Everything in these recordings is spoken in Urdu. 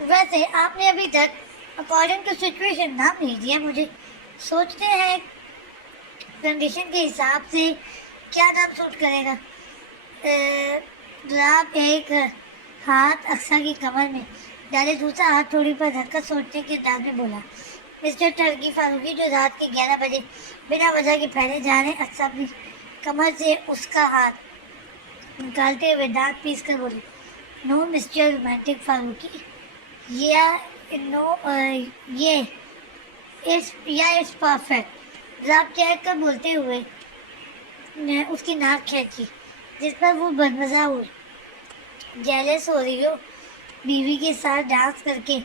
ویسے آپ نے ابھی تک اکارڈنگ ٹو سچویشن نام نہیں دیا مجھے. سوچتے ہیں کنڈیشن کے حساب سے کیا نام سوٹ کرے گا. آپ ایک ہاتھ اقصیٰ کی کمر میں ڈالے، دوسرا ہاتھ تھوڑی پر رکھ کر سوچنے کے انداز میں بولا. مسٹر ٹرکی فاروقی جو رات کے 11 بجے بنا وجہ کے پھیلے جا رہے اقصیٰ اپنی کمر سے اس کا ہاتھ نکالتے ہوئے دانت پیس کر بولے. نو مسٹر رومانٹک فاروقی، یہ اٹس پرفیکٹ. آپ چہک کر بولتے ہوئے نے اس کی ناک کھینچی، جس پر وہ بدمزہ ہوئی. جیلس ہو رہی ہو بیوی کے ساتھ ڈانس کر کے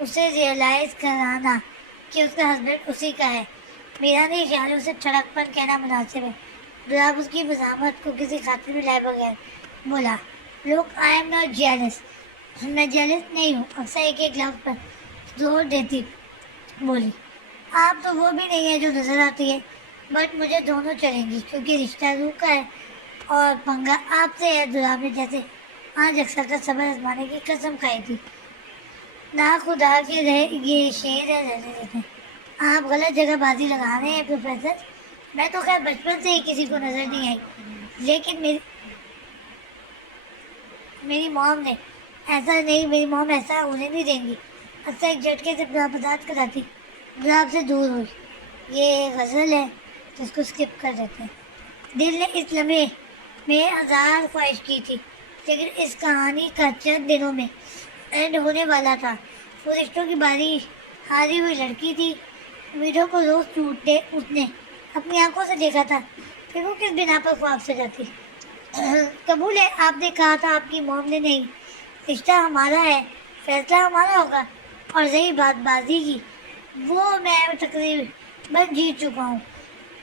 اسے ریئلائز کرانا کہ اس کا ہسبینڈ اسی کا ہے. میرا نہیں خیال اسے چھڑک پن کہنا مناسب ہے. آپ اس کی مزاحمت کو کسی خاطر میں لائے بغیر بولا. لوک آئی ایم ناٹ جیلس. میں جیلس نہیں ہوں. اکثر ایک ایک لفظ پر زور دیتی بولی. آپ تو وہ بھی نہیں ہے جو نظر آتی ہے، بٹ مجھے دونوں چلیں گی کیونکہ رشتہ روح کا ہے اور پنگا آپ سے ہے. دلاب نے جیسے آج اکثر کا صبر آزمانے کی قسم کھائی تھی. نہ خدا کے رہے یہ شیر ہے رہنے دیتے. آپ غلط جگہ بازی لگا رہے ہیں پروفیسر. میں تو خیر بچپن سے ہی کسی کو نظر نہیں آئی، لیکن میری موم نے ایسا نہیں، میری موم ایسا ہونے نہیں دیں گی. اکثر ایک جھٹکے سے برداشت کراتی گلاب سے دور ہوئی. یہ غزل ہے جس کو اسکپ کر دیتے ہیں. دل نے اس لمحے میں ہزار خواہش کی تھی، لیکن اس کہانی کا چند دنوں میں اینڈ ہونے والا تھا. وہ رشتوں کی باری ہاری ہوئی لڑکی تھی. امیدوں کو روز ٹوٹتے اس نے اپنی آنکھوں سے دیکھا تھا. پھر وہ کس بنا پر خواب سے جاتی. قبول ہے آپ نے کہا تھا آپ کی موم نے نہیں. رشتہ ہمارا ہے، فیصلہ ہمارا ہوگا. اور رہی بات بازی کی، وہ میں تقریباً جیت چکا ہوں.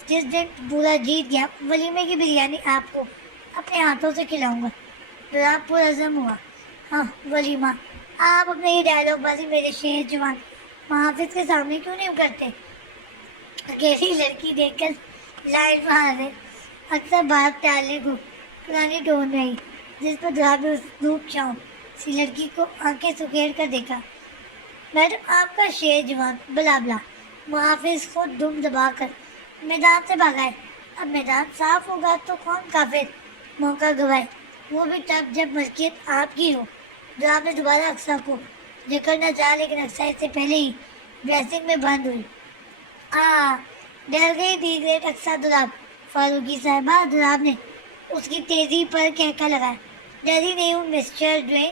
جس دن پورا جیت گیا ولیمے کی بریانی آپ کو اپنے ہاتھوں سے کھلاؤں گا. آپ پرعزم ہوا. ہاں ولیمہ. آپ اپنے یہ ڈائلاگ بازی میرے شیر جوان محافظ کے سامنے کیوں نہیں کرتے؟ اکیلی لڑکی دیکھ کر لائن مار رہے اکثر بات ٹالنے کو پرانی ٹون رہی، جس پر دھوپ چھاؤں سی لڑکی کو آنکھیں سکیڑ کر دیکھا. میڈم آپ کا شیر جوان بلا بلا. محافظ خود دم دبا کر میدان سے بھگائے. اب میدان صاف ہوگا تو کون کافر موقع گوائے، وہ بھی تب جب ملکیت آپ کی ہو. جو آپ نے دوبارہ اقصیٰ کو جکڑنا چاہا، لیکن اقصیٰ اس سے پہلے ہی ڈریسنگ میں بند ہوئی. ڈر گئی تھی گریٹ اقصیٰ دلاب فاروقی صاحبہ. دلاب نے اس کی تیزی پر کہکا لگایا. ڈری نہیں ہوں مسٹر ڈوین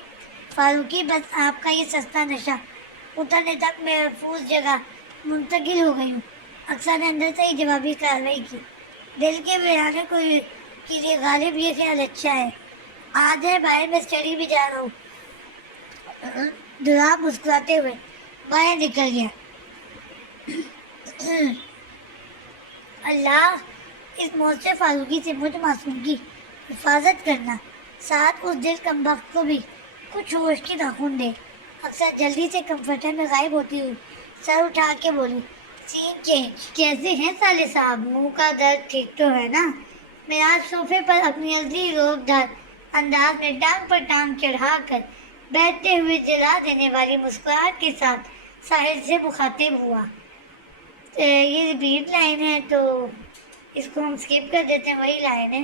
فاروقی، بس آپ کا یہ سستا نشہ اترنے تک محفوظ جگہ منتقل ہو گئی ہوں. اقصیٰ نے اندر سے ہی جوابی کارروائی کی. دل کے ویرانے کو کے لیے غالب یہ خیال اچھا ہے. آج ہے باہر میں اسٹڈی بھی جا رہا ہوں. دلاب مسکراتے ہوئے باہر نکل گیا. اللہ، اس موت فاروقی سے مجھ معصوم کی حفاظت کرنا، ساتھ اس دل کمبخت کو بھی کچھ ہوش کی ناخن دے. اکثر جلدی سے کمفرٹر میں غائب ہوتی ہوئی سر اٹھا کے بولی. سین چینج. کیسے ہیں سالے صاحب؟ منہ کا درد ٹھیک تو ہے نا؟ میں آج صوفے پر اپنی ازلی روب دار انداز میں ٹانگ پر ٹانگ چڑھا کر بیٹھتے ہوئے جلا دینے والی مسکراہٹ کے ساتھ ساحل سے مخاطب ہوا. یہ ریپیٹ لائن ہے تو اس کو ہم اسکپ کر دیتے ہیں. وہی لائن ہے.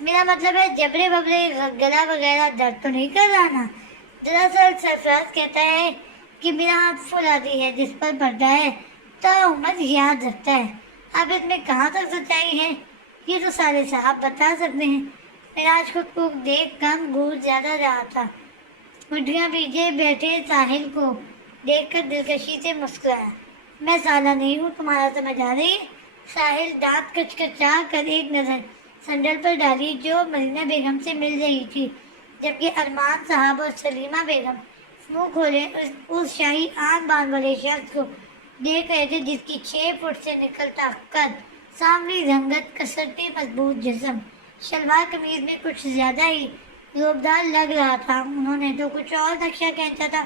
میرا مطلب ہے جبرے ببرے گلا وغیرہ درد تو نہیں کر رہا نا؟ دراصل سرفراز کہتا ہے کہ میرا ہاتھ فولادی ہے جس پر پڑتا ہے تا عمر یاد رکھتا ہے. اب اس میں کہاں تک سچائی ہے یہ تو سارے صاحب بتا سکتے ہیں. میرا آج خود کو دیکھ کر گور زیادہ رہا تھا. مٹھیاں پیچھے بیٹھے ساحل کو دیکھ کر دلکشی سے مسکرایا. میں سالہ نہیں ہوں، تمہارا سمجھ آ رہی ہے؟ ساحل دانت کچکچا کر ایک نظر سنڈل پر ڈالی جو مرینا بیگم سے مل رہی تھی، جبکہ ارمان صاحب اور سلیمہ بیگم منہ کھولے اس شاہی آن بان والے شخص کو دیکھ رہے تھے جس کی 6 فٹ سے نکلتا قد، سامری رنگت، کسرتی مضبوط جسم شلوار قمیض میں کچھ زیادہ ہی روبدار لگ رہا تھا. انہوں نے تو کچھ اور نقشہ کھینچا تھا،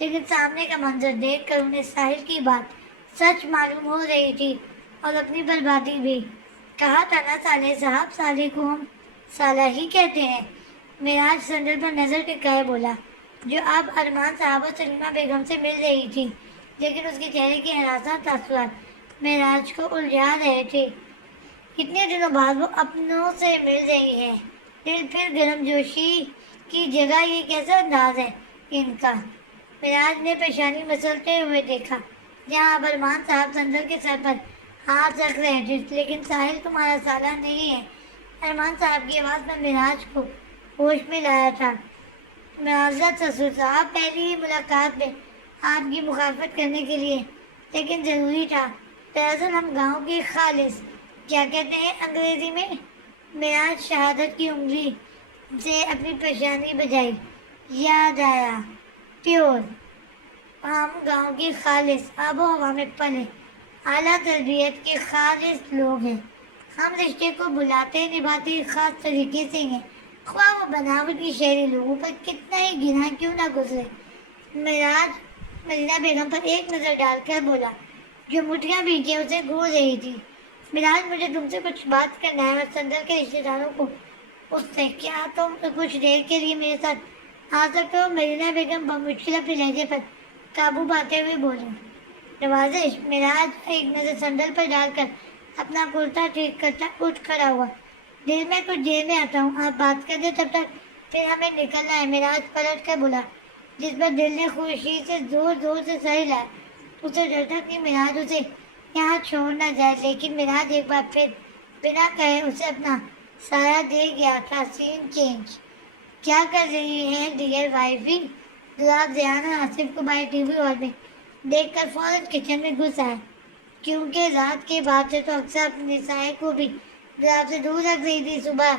لیکن سامنے کا منظر دیکھ کر انہیں ساحل کی بات سچ معلوم ہو رہی تھی اور اپنی بربادی بھی. کہا تھا نا سالے صاحب، سالے کو ہم سالہ ہی کہتے ہیں. معراج سنڈل پر نظر ٹکائے بولا. جو اب ارمان صاحب اور سلیمہ بیگم سے مل رہی تھی، لیکن اس کے چہرے کے ہراساں تاثرات معراج کو الجھا رہے تھے۔ اتنے دنوں بعد وہ اپنوں سے مل رہی ہے، دل پھر گرم جوشی کی جگہ یہ کیسا انداز ہے ان کا؟ معراج نے پیشانی مسلتے ہوئے دیکھا، جہاں اب ارمان صاحب صندل کے سر پر ہاتھ رکھ رہے تھے۔ لیکن ساحل تمہارا سالہ نہیں ہے، ارمان صاحب کی آواز میں معراج کو ہوش میں لایا تھا۔ معذرت سسر صاحب، پہلی ہی ملاقات میں آپ کی مخالفت کرنے کے لیے، لیکن ضروری تھا۔ دراصل ہم گاؤں کے خالص، کیا کہتے ہیں انگریزی میں؟ معراج شہادت کی انگلی سے اپنی پیشانی بجائی۔ یاد آیا، پیور۔ ہم گاؤں کے خالص، آب و ہوا میں پلے، اعلیٰ تربیت کے خالص لوگ ہیں۔ ہم رشتے کو بلاتے نبھاتے خاص طریقے سے ہیں، خواہ وہ بناوٹی شہری لوگوں پر کتنا ہی گناہ کیوں نہ گزرے۔ معراج مدینہ بیگم پر ایک نظر ڈال کر بولا، جو مٹھیاں بھی کے اسے گھور رہی تھی۔ معراج، مجھے تم سے کچھ بات کرنا ہے، اور سندر کے رشتے داروں کو اس سے، کیا تم کچھ دیر کے لیے میرے ساتھ آ سکتے ہو؟ مدینہ بیگم بمشکل اپنے لہجے پر قابو پاتے ہوئے بولی۔ نوازش۔ معراج ایک نظر سندل پر ڈال کر اپنا کرتا ٹھیک کرتا اٹھ کھڑا ہوا۔ دل میں کچھ دیر میں آتا ہوں، آپ بات کر دیں تب تک، پھر ہمیں نکلنا ہے۔ معراج پلٹ کر بولا، جس پر دل نے خوشی سے زور زور سے سر ہلایا۔ اسے ڈر تھا کہ معراج اسے یہاں چھوڑ نہ جائے، لیکن معراج ایک بار پھر بنا کہے اسے اپنا سایہ دے گیا تھا۔ سین چینج۔ کیا کر رہی ہیں ڈیئر وائفی؟ گلاب ذیان اور آصف کو باہر ٹی وی ہال میں دیکھ کر فوراً کچن میں گھس آیا، کیونکہ رات کے بعد سے تو اکثر اپنے سائے کو بھی گلاب سے دور رکھ رہی تھی۔ صبح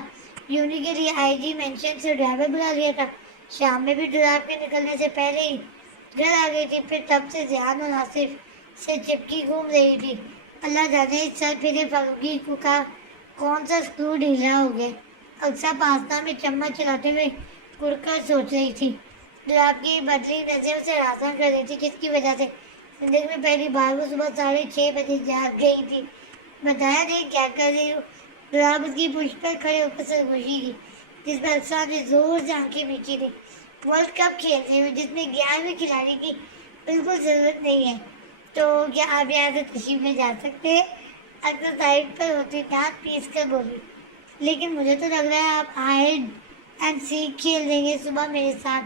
یونی کے لیے آئی جی مینشن سے ڈرائیور بلا لیا تھا، شام میں بھی گلاب کے نکلنے سے پہلے ہی گھر آ گئی تھی۔ پھر تب سے ذیان اور آصف سے چپکی گھوم رہی تھی۔ اللہ جانے اس سر پھرے فاروقی کو کا کون سا اسکرو ڈھیلا ہو گیا۔ اکثر پاستا میں چمچ چلاتے ہوئے کڑ کر سوچ رہی تھی۔ گلاب کی بدلی نظر اسے ہراساں کر رہی تھی، جس کی وجہ سے زندگی میں پہلی بار وہ صبح 6:30 بجے جاگ گئی تھی۔ بتایا نہیں کیا کر رہی ہو؟ گلاب اس کی پشت پر کھڑے ہو کر سرگوشی کی، جس پر اکثر نے زور سے آنکھیں میچی تھی۔ ورلڈ کپ کھیلتے ہوئے جس میں 11ویں کھلاڑی کی بالکل ضرورت نہیں ہے، تو کیا آپ یہاں سے تشریف لے جا سکتے ہیں؟ اکثر سائڈ پر ہوتی دانت پیس کر بولی، لیکن مجھے تو لگ رہا ہے آپ ہائیڈ اینڈ سیک کھیل دیں گے۔ صبح میرے ساتھ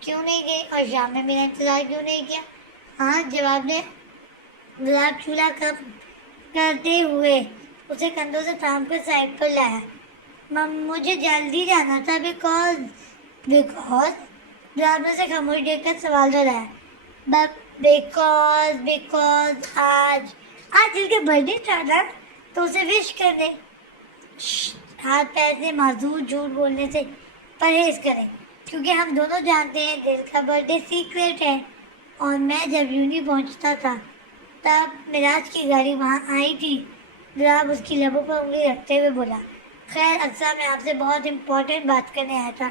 کیوں نہیں گئی اور شام میں میرا انتظار کیوں نہیں کیا؟ ہاں، جواب نے گلاب چولہا کم کرتے ہوئے اسے کندھوں سے تھام کر سائڈ پر لایا۔ مجھے جلدی جانا تھا۔ بیکاز گلاب نے اسے خاموش دیکھ کر سوال دہرایا۔ بیکاز آج دل کا برتھ ڈے تھا نا، تو اسے وش کر دیں۔ ہاتھ پیر سے معذور جھوٹ بولنے سے پرہیز کریں، کیونکہ ہم دونوں جانتے ہیں دل کا برتھ ڈے سیکریٹ ہے۔ اور میں جب یونی پہنچتا تھا تب معراج کی گاڑی وہاں آئی تھی۔ گلاب اس کی لبوں پر انگلی رکھتے ہوئے بولا، خیر اکثر میں آپ سے بہت امپورٹنٹ بات کرنے آیا تھا۔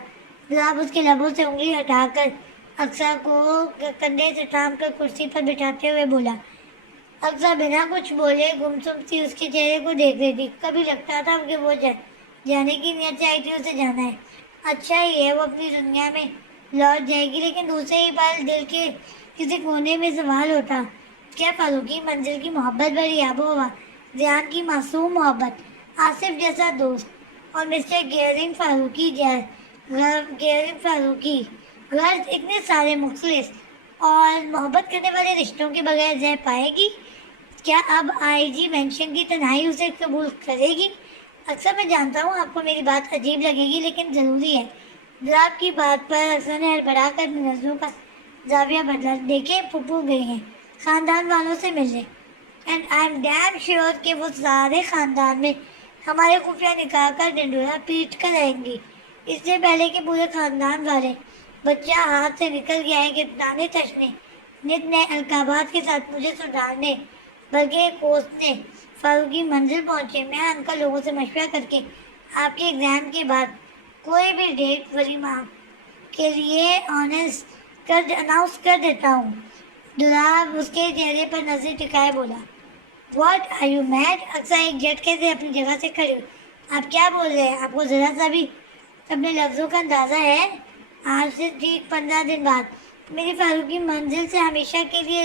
گلاب اس کے لبوں سے انگلی ہٹا کر اکثر کو کندھے سے تھام کر کرسی پر بٹھاتے ہوئے بولا۔ اکثر بنا کچھ بولے گمسم سی اس کے چہرے کو دیکھ رہی تھی۔ کبھی لگتا تھا کہ وہ جانے کی نیت سے آئی تھی، اسے جانا ہے، اچھا ہی ہے، وہ اپنی دنیا میں لوٹ جائے گی۔ لیکن دوسرے ہی پل دل کے کسی کونے میں سوال ہوتا، کیا فاروقی منزل کی محبت بھری آب و ہوا، ذیان کی معصوم محبت، آصف جیسا دوست اور مسٹر گیئرنگ فاروقی غرض اتنے سارے مخلص اور محبت کرنے والے رشتوں کے بغیر رہ پائے گی؟ کیا اب آئی جی مینشن کی تنہائی اسے قبول کرے گی؟ اکثر میں جانتا ہوں آپ کو میری بات عجیب لگے گی، لیکن ضروری ہے۔ گلاب کی بات پر اکثر نے ہڑبڑا کر اپنی نظروں کا زاویہ بدلا۔ دیکھیں، پھپھو گئی ہیں خاندان والوں سے ملنے، and I am damn sure کہ وہ سارے خاندان میں ہمارے خفیہ نکاح کا ڈنڈورا پیٹ کر رہیں گی، اس سے پہلے کہ پورے خاندان والے۔ بچہ ہاتھ سے نکل گیا ہے کہ تانے تشنے نت نئے القابات کے ساتھ مجھے سدھارنے بلکہ کوسنے فاروقی منزل پہنچے۔ میں انکل لوگوں سے مشورہ کر کے آپ کے ایگزام کے بعد کوئی بھی ڈیٹ ولیمہ کے لیے اناؤنس کر دیتا ہوں۔ گلاب اس کے چہرے پر نظر ٹکائے بولا، واٹ آر یو میڈ؟ اکثر ایک جھٹکے سے اپنی جگہ سے کھڑی ہوئی۔ آپ کیا بول رہے ہیں؟ آپ کو ذرا سا بھی اپنے لفظوں کا اندازہ ہے؟ آج سے ٹھیک 15 دن بعد میری فاروقی منزل سے ہمیشہ کے لیے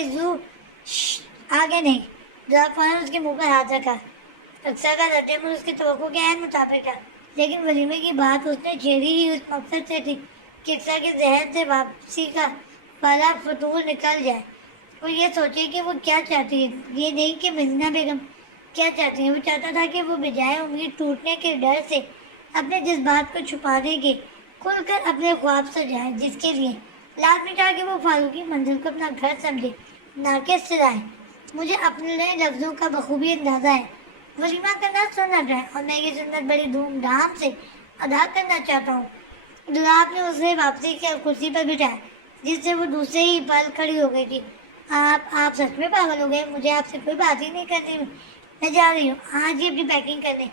آگے نہیں. ڈراب فوراً اس کے منہ پر ہاتھ رکھا. اکثر کا رد عمل اس کی توقع کے عین مطابق تھا، لیکن ولیمے کی بات اس نے چھیڑی ہی اس مقصد سے تھی کہ اکثر کے ذہن سے واپسی کا والا فطور نکل جائے. وہ یہ سوچے کہ وہ کیا چاہتی ہے، یہ نہیں کہ مزنہ بیگم کیا چاہتی ہے. وہ چاہتا تھا کہ وہ بجائے امید ٹوٹنے کے ڈر سے اپنے جذبات کو چھپانے کے کھل کر اپنے خواب سجائے، جس کے لیے لازمی تھا کہ وہ فاروقی منزل کو اپنا گھر سمجھے، نہ کہ سرائے. مجھے اپنے لفظوں کا بخوبی اندازہ ہے. ولیمہ کرنا سنت ہے اور میں یہ سنت بڑی دھوم دھام سے ادا کرنا چاہتا ہوں. دلاب نے اسے واپسی کی کرسی پر بٹھایا، جس سے وہ دوسرے ہی پل کھڑی ہو گئی تھی. آپ سچ میں پاگل ہو گئے؟ مجھے آپ سے کوئی بات ہی نہیں کرنی. میں جا رہی ہوں آج ہی اپنی پیکنگ کرنے،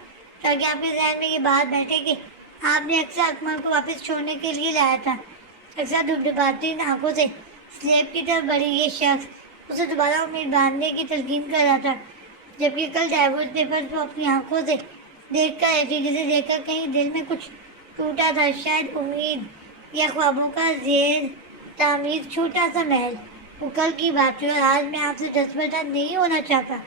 تاکہ آپ کے ذہن میں یہ بات بیٹھے کہ آپ نے اکثر اکمل کو واپس چھوڑنے کے لیے لایا تھا. اکثر ڈبڈباتی آنکھوں سے سلیب کی طرف بڑھی یہ شخص اسے دوبارہ امید باندھنے کی تلقین کر رہا تھا، جبکہ کل ڈائیورس پیپر کو اپنی آنکھوں سے دیکھ کر ایسی جسے دیکھ کر کہیں دل میں کچھ ٹوٹا تھا، شاید امید یا خوابوں کا زیر تعمیر چھوٹا سا محل. وہ کل کی بات ہے اور آج میں آپ سے دستبردار نہیں ہونا چاہتا.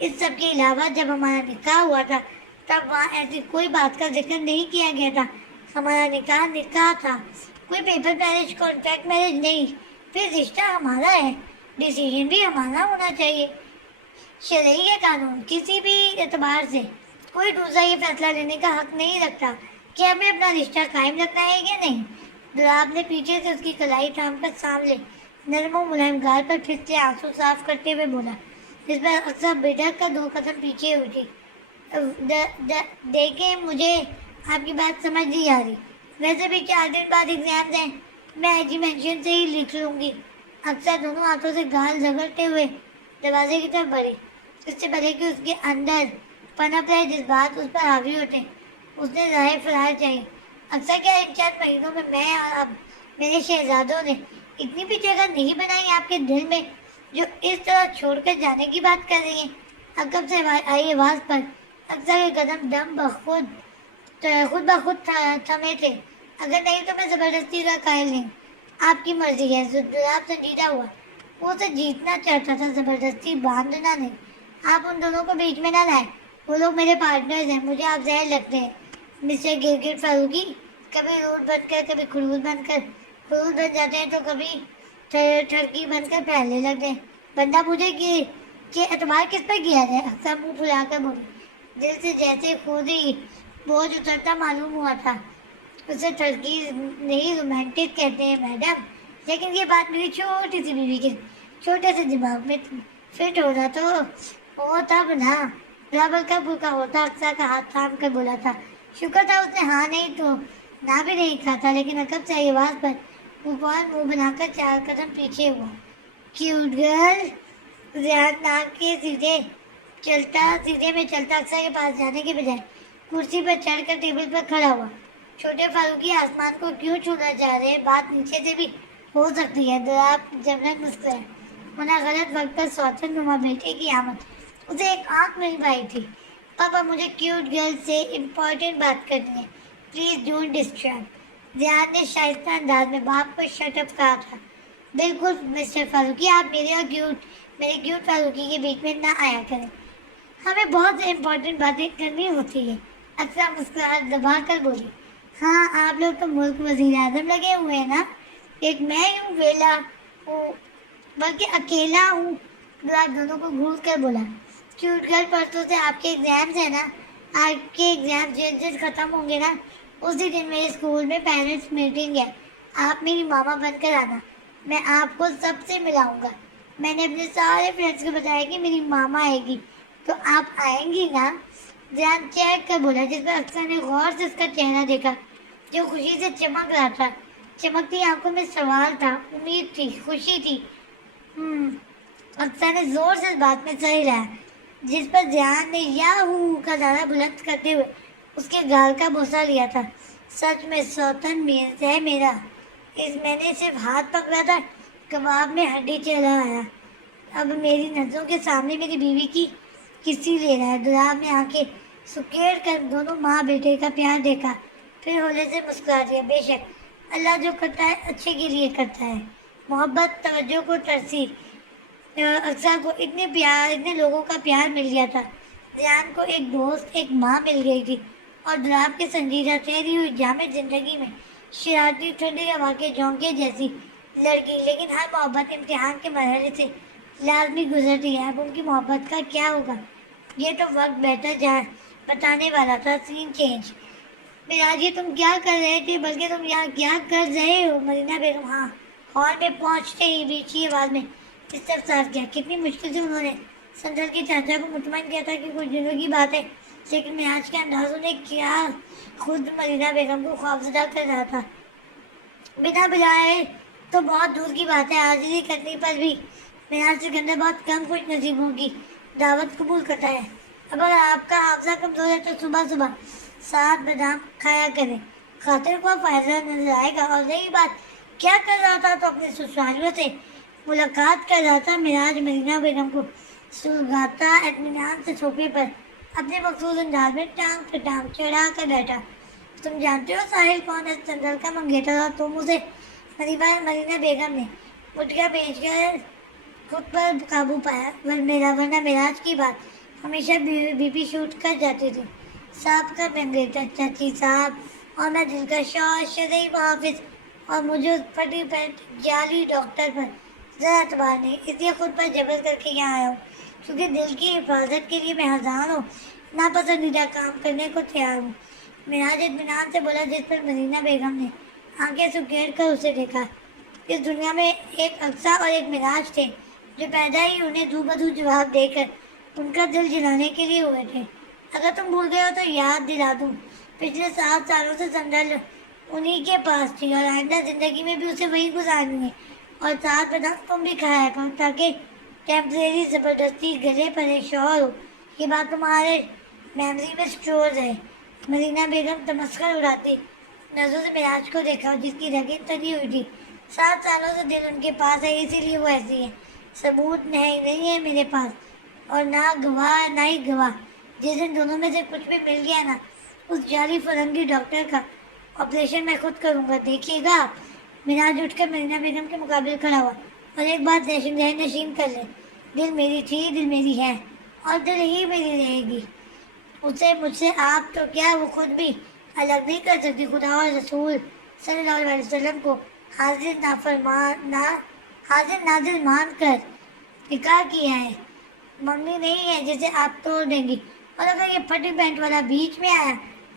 اس سب کے علاوہ جب ہمارا نکاح ہوا تھا تب وہاں ایسی کوئی بات کا ذکر نہیں کیا گیا تھا. ہمارا نکاح تھا، کوئی پیپر میرج، کانٹریکٹ میرج نہیں. پھر رشتہ ہمارا ہے، ڈیسیژن بھی ہمارا ہونا چاہیے. شرعی یا قانون کسی بھی اعتبار سے کوئی دوسرا یہ فیصلہ لینے کا حق نہیں رکھتا کہ ہمیں اپنا رشتہ قائم رکھنا ہے یا نہیں. دلاب نے پیچھے سے اس کی کلائی تھام کر سامنے نرم و ملائم گال پر پھسلے آنسو صاف کرتے ہوئے بولا، جس پر اکثر بھڑک کر 2 قدم پیچھے اٹھی. دیکھیں، مجھے آپ کی بات سمجھ نہیں آ رہی. ویسے بھی 4 دن بعد ایگزامز ہیں، میں ایجومینشن سے ہی لکھ لوں گی. اکثر دونوں ہاتھوں سے گال رگڑتے ہوئے دروازے کی طرف بڑھی، اس سے پہلے کہ اس کے اندر پنپ رہے جذبات اس پر حاوی ہوتے. اس نے راہ فرار چاہیے. اکثر کیا ان 4 مہینوں میں اور اب میرے شہزادوں نے اتنی بھی جگہ نہیں بنائی آپ کے دل میں جو اس طرح چھوڑ کر جانے کی بات کر رہی ہیں. عقب سے آئی آواز پر اکثر کے قدم خود بخود تھمے تھے. اگر نہیں تو میں زبردستی کا قائل نہیں. آپ کی مرضی ہے. آپ سنجیدہ ہوا. وہ اسے جیتنا چاہتا تھا، زبردستی باندھنا نہیں. آپ ان دونوں کو بیچ میں نہ لائیں. وہ لوگ میرے پارٹنرز ہیں. مجھے آپ زہر لگتے ہیں مسٹر گرگٹ فاروقی. کبھی روٹ بن کر، کبھی خلوص بن کر. خلوص بن جاتے ہیں تو کبھی ٹھڑکی بن کر پھیلنے لگتے ہیں. بندہ پوچھے کہ اعتبار کس پر کیا جائے. اکثر منہ پھلا کر بولی، دل سے جیسے خود ہی بوجھ اترتا معلوم ہوا تھا. اسے ترکیز نہیں رومانٹک کہتے ہیں میڈم، لیکن یہ بات میری چھوٹی سی بیوی کے چھوٹے سے دماغ میں فٹ ہو رہا تو وہ تب نا. ڈرابل کا بھوکا ہوتا اکثر کا ہاتھ تھام کر بولا تھا. شکر تھا اس نے ہاں نہیں تو نہ بھی نہیں کہا تھا، لیکن عقب سے آئی آواز پر وہ فوراً منہ بنا کر 4 قدم پیچھے ہوا. Cute girl. ریاض ناک کے سیدھے میں چلتا اکثر کے پاس جانے کے بجائے کرسی پر چڑھ کر ٹیبل پر کھڑا ہوا. چھوٹے فاروقی آسمان کو کیوں چھونا چاہ رہے ہیں؟ بات نیچے سے بھی ہو سکتی ہے. دلاب جبرن مسکرائے. انہیں غلط وقت پر سوتن نما بیٹے کی آمد اسے ایک آنکھ نہیں پائی تھی. پاپا، مجھے کیوٹ گرل سے امپورٹنٹ بات کرنی ہے. Please don't distract. زیاد نے شائستہ انداز میں باپ کو شٹ اپ کہا تھا. بالکل مسٹر فاروقی، آپ میرے کیوٹ فاروقی کے بیچ میں نہ آیا کریں. ہمیں بہت امپورٹنٹ باتیں کرنی ہوتی ہے. اکثر مسکراہٹ دبا کر بولی. ہاں، آپ لوگ تو ملک وزیر اعظم لگے ہوئے ہیں نا. ایک میں ہوں ویلا ہوں، بلکہ اکیلا ہوں. آپ دونوں کو گھور کر بولا. کیوٹ گرل، پرسوں سے آپ کے ایگزامز ہیں نا. آپ کے ایگزام جن ختم ہوں گے نا، اسی دن میرے اسکول میں پیرنٹس میٹنگ ہے. آپ میری ماما بن کر آنا. میں آپ کو سب سے ملاؤں گا. میں نے اپنے سارے فرینڈس کو بتایا کہ میری ماما آئے گی، تو آپ آئیں گی نا؟ زیاد چیک کر بولا، جس پر اکثر نے غور سے اس کا چہرہ دیکھا جو خوشی سے چمک رہا تھا. چمکتی آنکھوں میں سوال تھا، امید تھی، خوشی تھی. اکثر نے زور سے اس بات میں سر ہلایا، جس پر زیاد نے یاہو کا نعرہ بلند کرتے ہوئے اس کے گال کا بوسہ لیا تھا. سچ میں سوتن میز ہے میرا. میں نے صرف ہاتھ پکڑا تھا، کباب میں ہڈی چلا آیا. اب میری نظروں کے سامنے میری بیوی کی کسی لے رہا ہے. دلاب نے آنکھیں سکیڑ کر دونوں ماں بیٹے کا پیار دیکھا، پھر ہولے سے مسکرا دیا. بے شک اللہ جو کرتا ہے اچھے کے لیے کرتا ہے. محبت توجہ کو ترسی. اکثر کو اتنے لوگوں کا پیار مل گیا تھا. ریان کو ایک دوست ایک ماں مل گئی تھی اور دراب کے سنجیدہ ٹھہری ہوئی جامع زندگی میں شرارتی ٹھنڈی ہوا کے جھونکے جیسی لڑکی. لیکن ہر محبت امتحان کے مرحلے سے لازمی گزرتی ہے. اب ان کی محبت کا کیا ہوگا یہ تو وقت بہتر جہاں بتانے والا تھا. سین چینج. میراج یہ تم کیا کر رہے تھے بلکہ تم یہاں کیا کر رہے ہو؟ مرینا بیگم ہاں. ہال میں پہنچتے ہی بیچی آواز میں استفسار کیا. کتنی مشکل سے انہوں نے سندر کے چاچا کو مطمئن کیا تھا کہ کچھ دنوں کی بات ہے لیکن میراج کے اندازوں نے کیا خود مرینا بیگم کو خوفزدہ کر رہا تھا. بنا بلائے تو بہت دور کی بات ہے. حاضری کرنے پر بھی میراج سکندر بہت کم خوش نصیبوں کی دعوت قبول کرتا ہے. اب اگر آپ کا حافظہ کمزور ہے تو صبح صبح 7 بادام کھایا کریں. خاطر کو فائدہ نظر آئے گا. اور رہی بات کیا کر رہا تھا تو اپنے سسرالیوں سے ملاقات کر رہا تھا. میراج مرینا بیگم کو سلگاتا اطمینان سے صوفے پر اپنے مخصوص انداز میں ٹانگ پہ ٹانگ چڑھا کر بیٹھا. تم جانتے ہو ساحل کون ہے؟ سندر کا منگیتر تھا. تم اسے مرینا بیگم نے مٹکا بھیج کر خود پر قابو پایا. ورنہ میراج کی بات ہمیشہ بی پی شوٹ کر جاتی تھی. صاحب کا منگیتر چاچی صاحب اور میں دلکش اور شرعی محافظ اور مجھے اس پھٹی پینٹ جعلی ڈاکٹر پر ذرا اعتبار نہیں. اس لیے خود پر جبر کر کے یہاں آیا ہوں کیونکہ دل کی حفاظت کے لیے میں ہزاروں ناپسندیدہ کام کرنے کو تیار ہوں. میراج اطمینان سے بولا جس پر مرینا بیگم نے آنکھیں سکیڑ کر اسے دیکھا. اس دنیا میں ایک اقصیٰ اور ایک میراج تھے جو پیدا ہی انہیں دو بدو جواب دے کر ان کا دل جلانے کے لیے ہوئے تھے. اگر تم بھول گئے ہو تو یاد دلا دوں پچھلے 7 سالوں سے سندر انہی کے پاس تھی اور آئندہ زندگی میں بھی اسے وہی گزارنی ہے. اور ساتھ میں تم بھی کھایا کرو تاکہ ٹیمپریری زبردستی گلے پر ایک شوہر ہو. یہ بات تمہارے میموری میں اسٹور رہے. مرینا بیگم تمسخر اڑاتی نظروں سے میراج کو دیکھا جس کی رگیں تنی ہوئی تھی. 7 سالوں سے دل ان کے پاس ہے اسی لیے وہ ایسی ہے. ثبوت نہیں ہے میرے پاس اور نہ ہی گواہ. جس دن دونوں میں سے کچھ بھی مل گیا نا اس جعلی فرنگی ڈاکٹر کا آپریشن میں خود کروں گا. دیکھیے گا آپ. میراج اٹھ کر مرینا بیگم کے مقابل کھڑا ہوا. اور ایک بات ذہن نشین کر لے. دل میری تھی دل میری ہے اور دل ہی میری رہے گی. اسے مجھ سے آپ تو کیا وہ خود بھی الگ نہیں کر سکتی. خدا اور رسول صلی اللہ علیہ وسلم کو حاضر نازل مان کر نکاح کیا ہے. ممی نہیں ہے جسے آپ توڑ دیں گی. اور اگر یہ پھٹی پینٹ والا بیچ میں آیا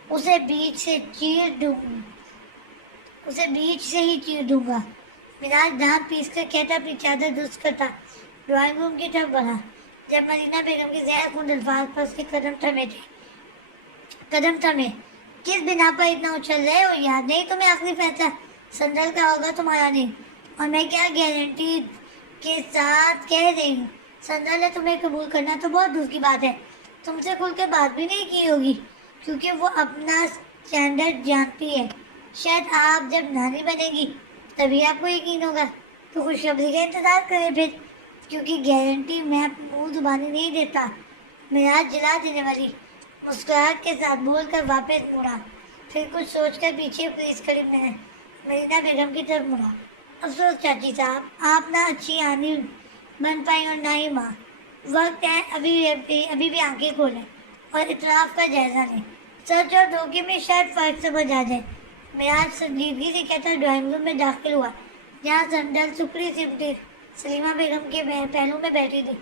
اسے بیچ سے ہی چیر دوں گا. میراج دانت پیس کر کہتا اپنی چادر درست کرتا ڈرائنگ روم کی طرف بڑھا. جب مرینا بیگم کے زہر خون الفاظ پر اس کے قدم تھمے. کس بنا پر اتنا اچھل رہے ہو؟ یاد نہیں تمہیں آخری فیصلہ سندر کا ہوگا تمہارا نہیں. اور میں کیا گارنٹی کے ساتھ کہہ رہی ہوں سندر نے تمہیں قبول کرنا تو بہت دور کی بات ہے. تم سے کھل کے بات بھی نہیں کی ہوگی کیونکہ وہ اپنا اسٹینڈرڈ جانتی ہے. شاید آپ جب نانی بنے گی تبھی آپ کو یقین ہوگا. تو خوشخبری کا انتظار کریں پھر کیونکہ گارنٹی میں منہ زبانی نہیں دیتا. میراج جلا دینے والی مسکراہٹ کے ساتھ بول کر واپس مڑا. پھر کچھ سوچ کر پیچھے پولیس قریب میں مرینا بیگم کی طرف مڑا. افسوس چاچی صاحب آپ نہ اچھی آنی بن پائیں اور نہ ہی ماں. وقت ہے ابھی بھی آنکھیں کھولیں اور اطراف کا جائزہ لیں. سچ اور دھوکے میں شاید فرق سمجھ آ جائے. میراج سنجیدگی سے کہتا ڈرائنگ روم میں داخل ہوا جہاں سندر سکڑی سمٹی سلیمہ بیگم کے پہلو میں بیٹھی تھی.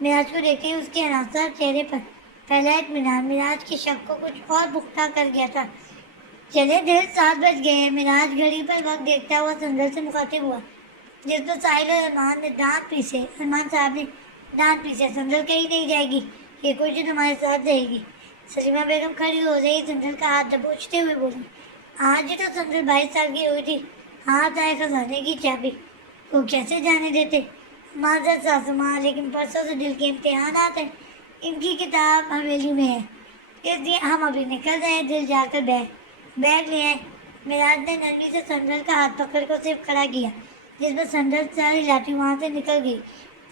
میراج کو دیکھتے ہی اس کے عناصر چہرے پر پہلا اطمینان میراج کے شک کو کچھ اور پختہ کر گیا تھا. چلے دل 7 بج گئے. میراج گھڑی پر وقت دیکھتا ہوا سندر سے مخاطب ہوا جس پر ساحل اور ارمان نے دانت پیسے. ارمان صاحب نے دانت پیسے. سندر کہیں نہیں جائے گی. یہ کوئی جو تمہارے ساتھ رہے گی. سلیمہ بیگم کھڑی ہو رہی سندر کا ہاتھ دبوچتے ہوئے بولی. آج ہی تو سندر 22 سال کی ہوئی تھی. ہاتھ آئے خزانے کی چابی کو کیسے جانے دیتے؟ معذرت ساسو ماں لیکن پرسوں سے دل کے امتحانات ہیں. ان کی کتاب حویلی میں ہے اس لیے ہم ابھی نکل رہے ہیں. دل جا کر بیگ لے آئے. میراج نے نرمی سے سندر کا ہاتھ پکڑ کر صرف کھڑا کیا جس پر سندر ساری لاٹھی وہاں سے نکل گئی.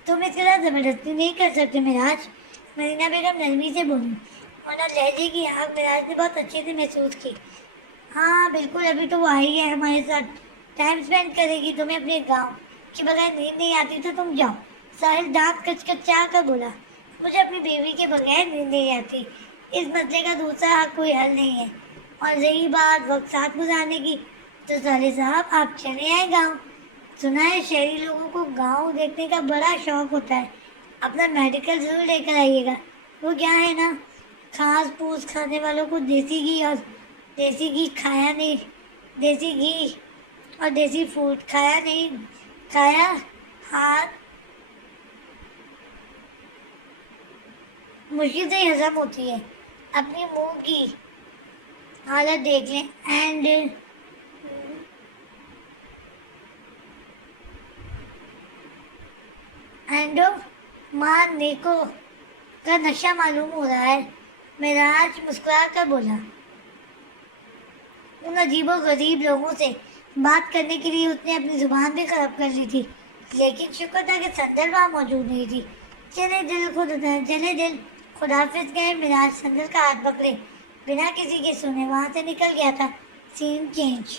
تم اس کے ساتھ زبردستی نہیں کر سکتے میراج. مرینا بیگم نرمی سے بولی. اور نہ لہجے کی آگ میراج نے بہت اچھے سے محسوس کی. ہاں بالکل، ابھی تو وہ آئی ہے ہمارے ساتھ، ٹائم اسپینڈ کرے گی. تمہیں اپنے گاؤں کے بغیر نیند نہیں آتی تو تم جاؤ. ساحل دانت کچ کچا کر بولا. مجھے اپنی بیوی کے بغیر نیند نہیں آتی. اس مسئلے کا دوسرا کوئی حل نہیں ہے. اور رہی بات وقت ساتھ گزارنے کی، تو سارے صاحب آپ چلے آئے گاؤں. سنا ہے شہری لوگوں کو گاؤں دیکھنے کا بڑا شوق ہوتا ہے. اپنا میڈیکل ضرور لے کر آئیے گا. وہ کیا ہے نا، گھاس پھوس کھانے والوں کو دیسی گھی اور دیسی گھی کھایا نہیں، دیسی گھی اور دیسی فوڈ کھایا نہیں کھایا ہاتھ مشکل سے ہی ہضم ہوتی ہے. اپنی منہ کی حالت دیکھ لیں. اینڈو ماں نیکو کا نشہ معلوم ہو رہا ہے. معراج مسکرا کر بولا. ان عجیب و غریب لوگوں سے بات کرنے کے لیے اس نے اپنی زبان بھی خراب کر لی تھی، لیکن شکر تھا کہ سندل وہاں موجود نہیں تھی. چلے دل خداحافظ گئے. معراج سندل کا ہاتھ پکڑے بنا کسی کے سنے وہاں سے نکل گیا تھا. سین چینج.